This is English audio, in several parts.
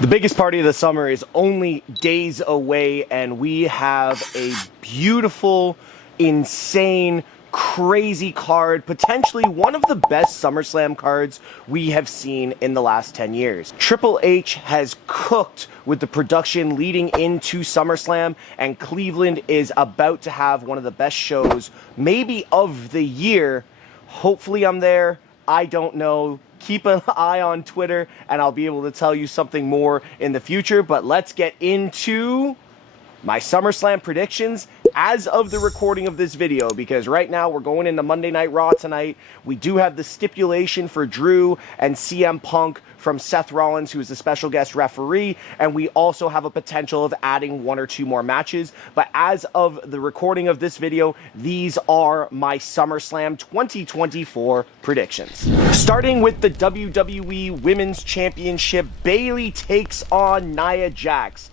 The biggest party of the summer is only days away, and we have a beautiful, insane, crazy card, potentially one of the best SummerSlam cards we have seen in the last 10 years. Triple H has cooked with the production leading into SummerSlam, and Cleveland is about to have one of the best shows, maybe of the year. Hopefully I'm there. I don't know. Keep an eye on Twitter and I'll be able to tell you something more in the future. But let's get into my SummerSlam predictions as of the recording of this video, because right now we're going into Monday Night Raw tonight. We do have the stipulation for Drew and CM Punk from Seth Rollins, who is the special guest referee, and we also have a potential of adding one or two more matches. But as of the recording of this video, these are my SummerSlam 2024 predictions. Starting with the WWE Women's Championship, Bayley takes on Nia Jax.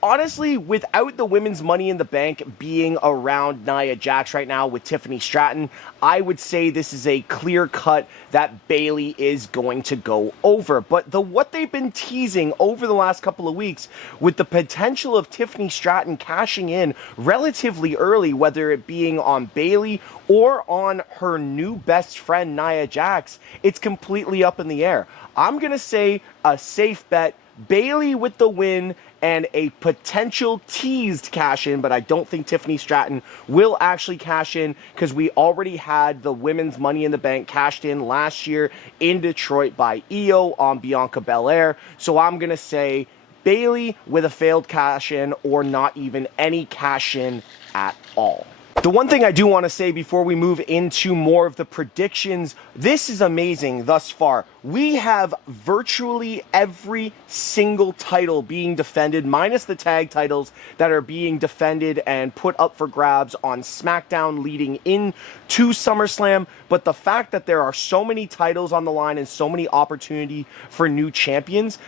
Honestly, without the women's Money in the Bank being around Nia Jax right now with Tiffany Stratton, I would say this is a clear cut that Bayley is going to go over. But what they've been teasing over the last couple of weeks with the potential of Tiffany Stratton cashing in relatively early, whether it being on Bayley or on her new best friend Nia Jax, it's completely up in the air. I'm going to say a safe bet, Bayley with the win and a potential teased cash in, but I don't think Tiffany Stratton will actually cash in because we already had the women's Money in the Bank cashed in last year in Detroit by Io on Bianca Belair. So I'm going to say Bayley with a failed cash in or not even any cash in at all. The one thing I do want to say before we move into more of the predictions, this is amazing thus far. We have virtually every single title being defended, minus the tag titles that are being defended and put up for grabs on SmackDown leading into SummerSlam. But the fact that there are so many titles on the line and so many opportunity for new champions,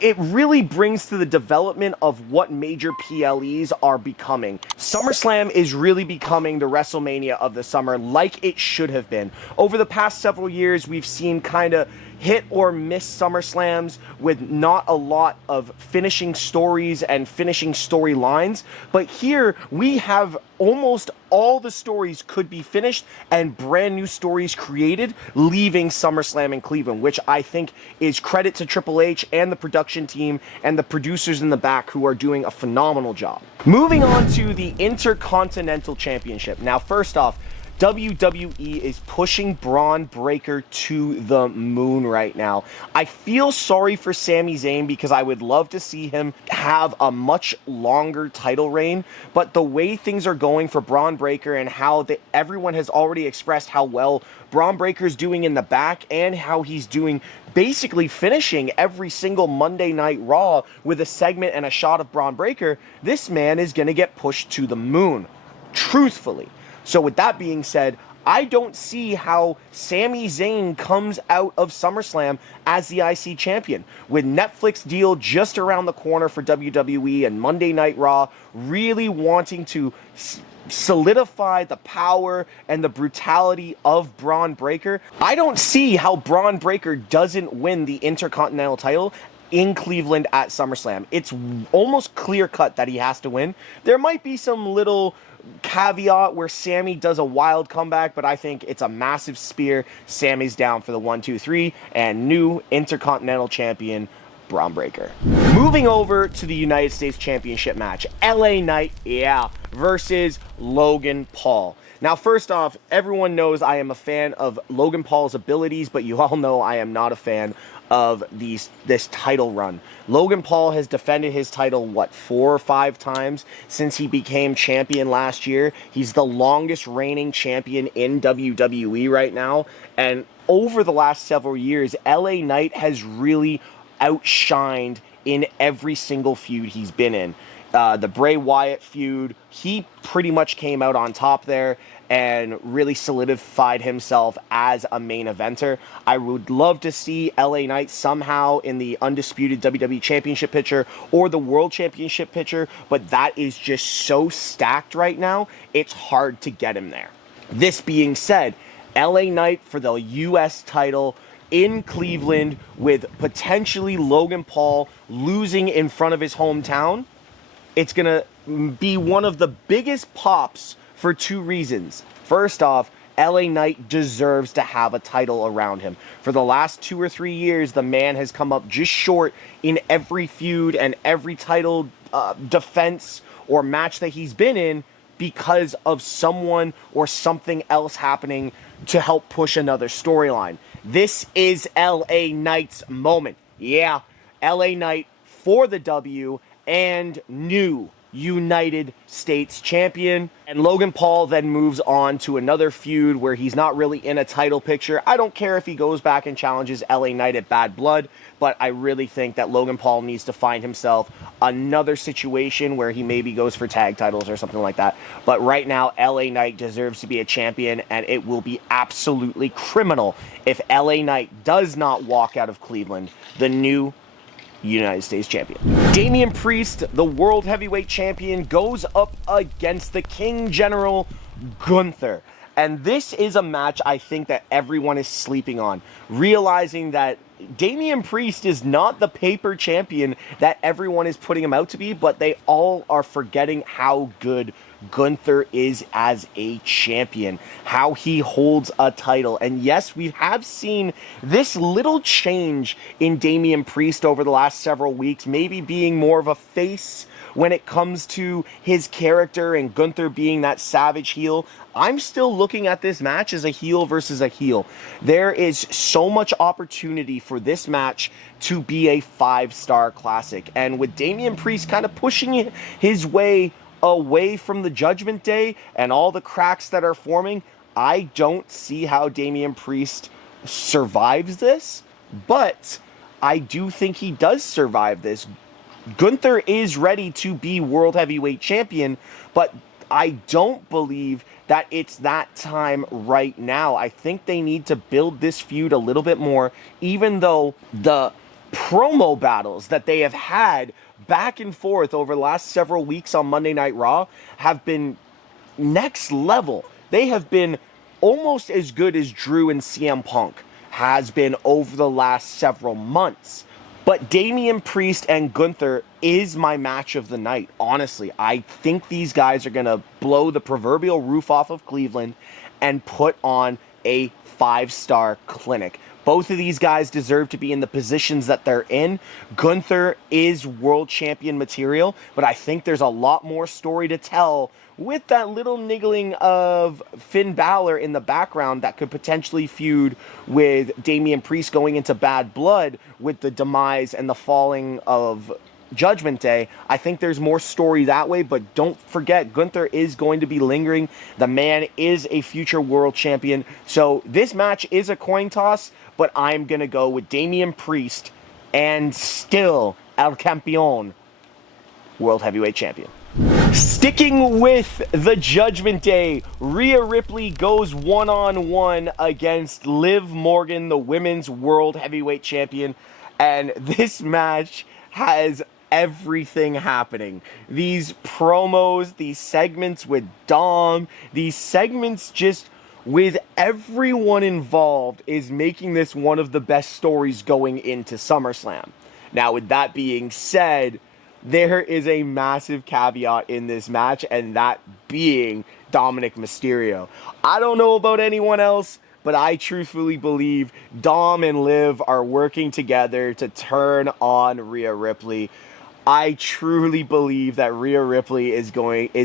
it really brings to the development of what major PLEs are becoming. SummerSlam is really becoming the WrestleMania of the summer, like it should have been. Over the past several years, we've seen kind of hit or miss SummerSlams with not a lot of finishing stories and finishing storylines. But here we have almost all the stories could be finished and brand new stories created leaving SummerSlam in Cleveland, which I think is credit to Triple H and the production team and the producers in the back who are doing a phenomenal job. Moving on to the Intercontinental Championship. Now, first off, WWE is pushing Bron Breakker to the moon right now. I feel sorry for Sami Zayn because I would love to see him have a much longer title reign, but the way things are going for Bron Breakker and how everyone has already expressed how well Bron Breakker's doing in the back and how he's doing basically finishing every single Monday Night Raw with a segment and a shot of Bron Breakker, this man is going to get pushed to the moon, truthfully. So with that being said, I don't see how Sami Zayn comes out of SummerSlam as the IC champion. With Netflix deal just around the corner for WWE and Monday Night Raw really wanting to solidify the power and the brutality of Bron Breakker, I don't see how Bron Breakker doesn't win the Intercontinental title in Cleveland at SummerSlam. It's almost clear cut that he has to win. There might be some little caveat where Sami does a wild comeback, but I think it's a massive spear. Sami's down for the 1, 2, 3, and new Intercontinental Champion Bron Breakker. Moving over to the United States Championship match, LA Knight, versus Logan Paul. Now, first off, everyone knows I am a fan of Logan Paul's abilities, but you all know I am not a fan of this title run. Logan Paul has defended his title, 4 or 5 times since he became champion last year. He's the longest reigning champion in WWE right now. And over the last several years, LA Knight has really outshined in every single feud he's been in. The Bray Wyatt feud, he pretty much came out on top there and really solidified himself as a main eventer. I would love to see LA Knight somehow in the undisputed WWE Championship picture or the World Championship picture, but that is just so stacked right now, it's hard to get him there. This being said, LA Knight for the US title in Cleveland with potentially Logan Paul losing in front of his hometown, it's going to be one of the biggest pops for two reasons. First off, LA Knight deserves to have a title around him. For the last 2 or 3 years, the man has come up just short in every feud and every title defense or match that he's been in because of someone or something else happening to help push another storyline. This is LA Knight's moment. Yeah, LA Knight for the W and new United States champion. And Logan Paul then moves on to another feud where he's not really in a title picture. I don't care if he goes back and challenges LA Knight at Bad Blood, but I really think that Logan Paul needs to find himself another situation where he maybe goes for tag titles or something like that. But right now, LA Knight deserves to be a champion, and it will be absolutely criminal if LA Knight does not walk out of Cleveland the new United States champion. Damian Priest, the World Heavyweight Champion, goes up against the King General Gunther. And this is a match I think that everyone is sleeping on, realizing that Damian Priest is not the paper champion that everyone is putting him out to be, but they all are forgetting how good Gunther is as a champion, how he holds a title. And yes, we have seen this little change in Damian Priest over the last several weeks, maybe being more of a face when it comes to his character and Gunther being that savage heel. I'm still looking at this match as a heel versus a heel. There is so much opportunity for this match to be a 5-star classic. And with Damian Priest kind of pushing his way away from the Judgment Day and all the cracks that are forming, I don't see how Damian Priest survives this, but I do think he does survive this. Gunther is ready to be World Heavyweight Champion, but I don't believe that it's that time right now. I think they need to build this feud a little bit more, even though the promo battles that they have had back and forth over the last several weeks on Monday Night Raw have been next level. They have been almost as good as Drew and CM Punk has been over the last several months. But Damian Priest and Gunther is my match of the night. Honestly, I think these guys are going to blow the proverbial roof off of Cleveland and put on a 5-star clinic. Both of these guys deserve to be in the positions that they're in. Gunther is world champion material, but I think there's a lot more story to tell with that little niggling of Finn Balor in the background that could potentially feud with Damian Priest going into Bad Blood with the demise and the falling of Judgment Day. I think there's more story that way, but don't forget, Gunther is going to be lingering. The man is a future world champion. So this match is a coin toss, but I'm going to go with Damian Priest and still El Campeón, World Heavyweight Champion. Sticking with the Judgment Day, Rhea Ripley goes one-on-one against Liv Morgan, the Women's World Heavyweight Champion. And this match has everything happening. These promos, these segments with Dom, these segments just with everyone involved is making this one of the best stories going into SummerSlam. Now, with that being said, there is a massive caveat in this match, and that being Dominic Mysterio. I don't know about anyone else, but I truthfully believe Dom and Liv are working together to turn on Rhea Ripley. I truly believe that Rhea Ripley is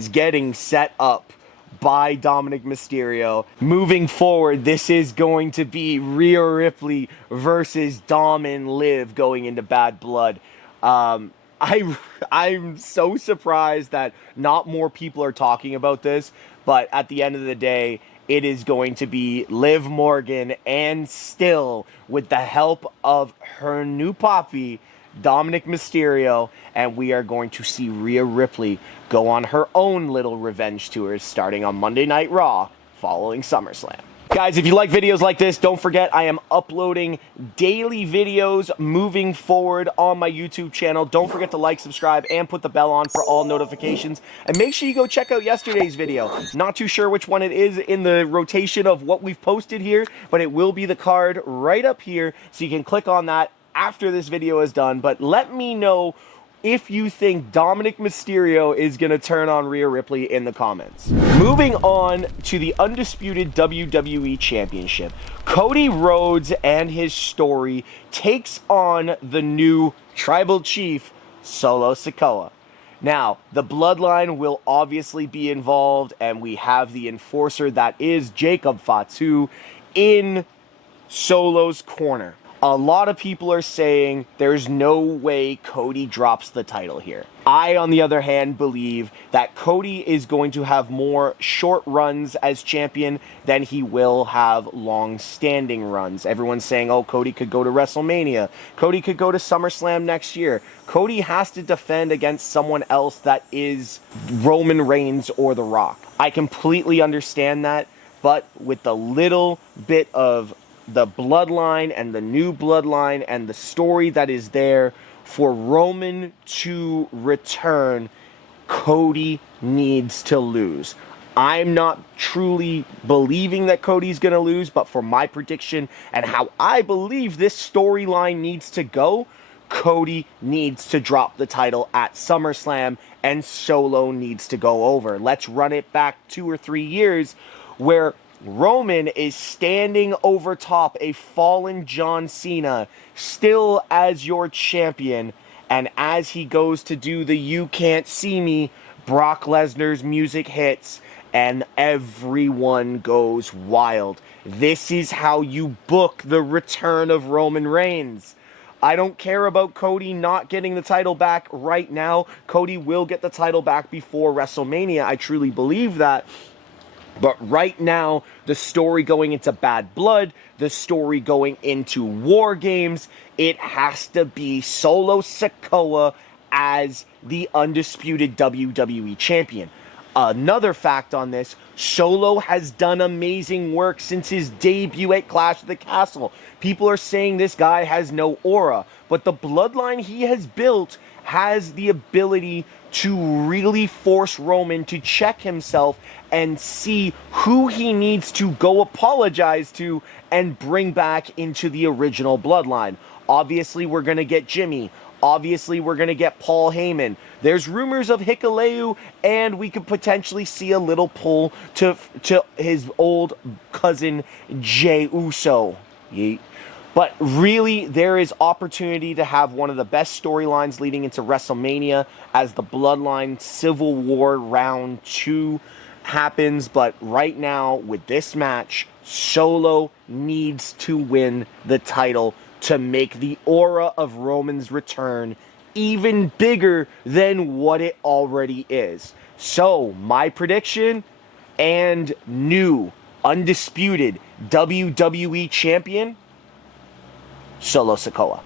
getting set up by Dominic Mysterio. Moving forward, this is going to be Rhea Ripley versus Dom and Liv going into Bad Blood. I'm so surprised that not more people are talking about this, but at the end of the day, it is going to be Liv Morgan, and still, with the help of her new poppy, Dominic Mysterio, and we are going to see Rhea Ripley go on her own little revenge tour starting on Monday Night Raw following SummerSlam. Guys, if you like videos like this, don't forget I am uploading daily videos moving forward on my YouTube channel. Don't forget to like, subscribe, and put the bell on for all notifications. And make sure you go check out yesterday's video. Not too sure which one it is in the rotation of what we've posted here, but it will be the card right up here, so you can click on that after this video is done. But let me know if you think Dominic Mysterio is going to turn on Rhea Ripley in the comments. Moving on to the undisputed WWE Championship, Cody Rhodes and his story takes on the new Tribal Chief, Solo Sikoa. Now, the Bloodline will obviously be involved, and we have the enforcer that is Jacob Fatu in Solo's corner. A lot of people are saying there's no way Cody drops the title here. I, on the other hand, believe that Cody is going to have more short runs as champion than he will have long-standing runs. Everyone's saying, oh, Cody could go to WrestleMania. Cody could go to SummerSlam next year. Cody has to defend against someone else that is Roman Reigns or The Rock. I completely understand that, but with the little bit of the Bloodline and the new Bloodline and the story that is there for Roman to return, Cody needs to lose. I'm not truly believing that Cody's going to lose, but for my prediction and how I believe this storyline needs to go, Cody needs to drop the title at SummerSlam and Solo needs to go over. Let's run it back 2 or 3 years where Roman is standing over top a fallen John Cena, still as your champion, and as he goes to do the "You Can't See Me," Brock Lesnar's music hits, and everyone goes wild. This is how you book the return of Roman Reigns. I don't care about Cody not getting the title back right now. Cody will get the title back before WrestleMania. I truly believe that. But right now, the story going into Bad Blood, the story going into War Games, it has to be Solo Sikoa as the undisputed WWE Champion. Another fact on this, Solo has done amazing work since his debut at Clash of the Castle. People are saying this guy has no aura, but the bloodline he has built has the ability to really force Roman to check himself and see who he needs to go apologize to and bring back into the original bloodline. Obviously, we're going to get Jimmy. Obviously, we're going to get Paul Heyman. There's rumors of Hikuleo, and we could potentially see a little pull to his old cousin, Jey Uso. Yeet. But really, there is opportunity to have one of the best storylines leading into WrestleMania as the Bloodline Civil War Round 2 happens. But right now, with this match, Solo needs to win the title to make the aura of Roman's return even bigger than what it already is. So, my prediction and new, undisputed WWE Champion, Solo Sikoa.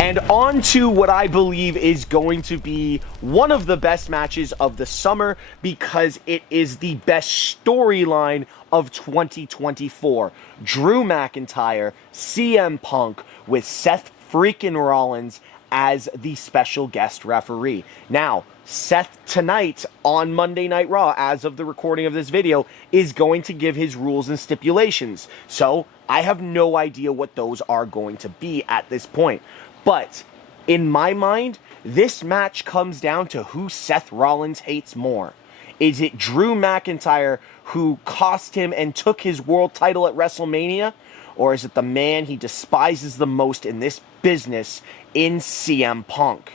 And on to what I believe is going to be one of the best matches of the summer because it is the best storyline of 2024. Drew McIntyre, CM Punk with Seth freaking Rollins as the special guest referee. Now, Seth tonight on Monday Night Raw, as of the recording of this video, is going to give his rules and stipulations. So, I have no idea what those are going to be at this point. But, in my mind, this match comes down to who Seth Rollins hates more. Is it Drew McIntyre, who cost him and took his world title at WrestleMania? Or is it the man he despises the most in this business in CM Punk?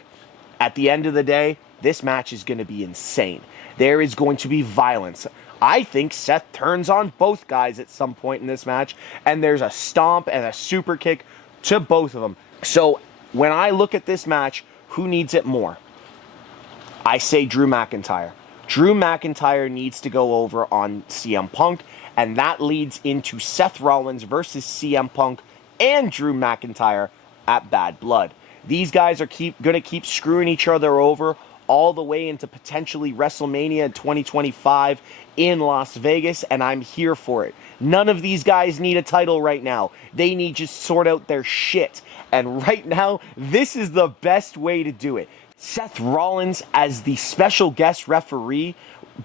At the end of the day, this match is going to be insane. There is going to be violence. I think Seth turns on both guys at some point in this match, and there's a stomp and a super kick to both of them. So, when I look at this match, who needs it more? I say Drew McIntyre. Drew McIntyre needs to go over on CM Punk, and that leads into Seth Rollins versus CM Punk and Drew McIntyre at Bad Blood. These guys are going to keep screwing each other over all the way into potentially WrestleMania 2025 in Las Vegas, and I'm here for it. None of these guys need a title right now. They need to sort out their shit. And right now, this is the best way to do it. Seth Rollins as the special guest referee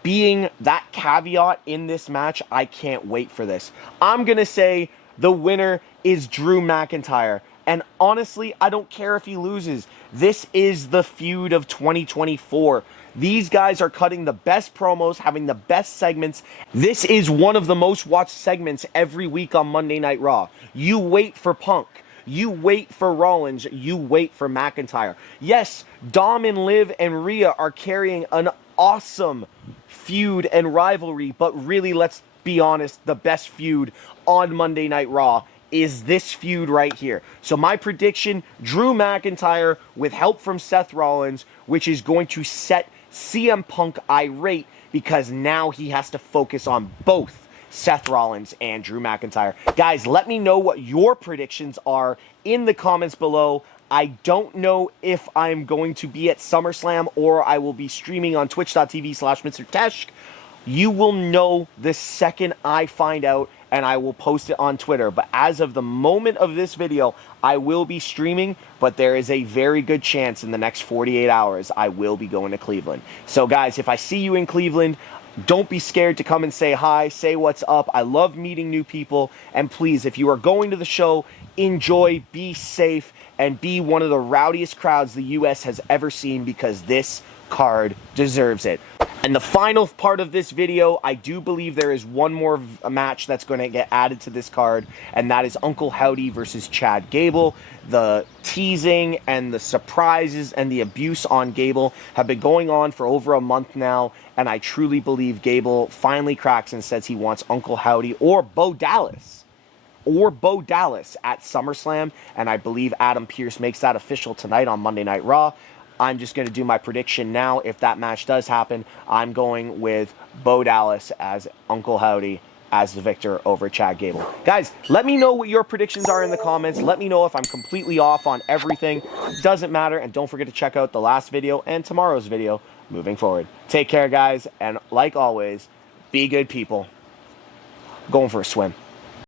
being that caveat in this match, I can't wait for this. I'm going to say the winner is Drew McIntyre. And honestly, I don't care if he loses. This is the feud of 2024. These guys are cutting the best promos, having the best segments. This is one of the most watched segments every week on Monday Night Raw. You wait for Punk. You wait for Rollins. You wait for McIntyre. Yes, Dom and Liv and Rhea are carrying an awesome feud and rivalry, but really, let's be honest, the best feud on Monday Night Raw is this feud right here. So my prediction, Drew McIntyre with help from Seth Rollins, which is going to set CM Punk irate because now he has to focus on both Seth Rollins and Drew McIntyre. Guys, let me know what your predictions are in the comments below. I don't know if I'm going to be at SummerSlam or I will be streaming on twitch.tv/MrTeshk. You will know the second I find out, and I will post it on Twitter. But as of the moment of this video, I will be streaming, but there is a very good chance in the next 48 hours I will be going to Cleveland. So guys, if I see you in Cleveland, don't be scared to come and say hi, say what's up. I love meeting new people. And please, if you are going to the show, enjoy, be safe, and be one of the rowdiest crowds the US has ever seen, because this card deserves it. And the final part of this video, I do believe there is one more match that's going to get added to this card, and that is Uncle Howdy versus Chad Gable. The teasing and the surprises and the abuse on Gable have been going on for over a month now, and I truly believe Gable finally cracks and says he wants Uncle Howdy or Bo Dallas at SummerSlam, and I believe Adam Pearce makes that official tonight on Monday Night Raw. I'm just going to do my prediction now. If that match does happen, I'm going with Bo Dallas as Uncle Howdy as the victor over Chad Gable. Guys, let me know what your predictions are in the comments. Let me know if I'm completely off on everything. Doesn't matter. And don't forget to check out the last video and tomorrow's video moving forward. Take care, guys. And like always, be good people. Going for a swim.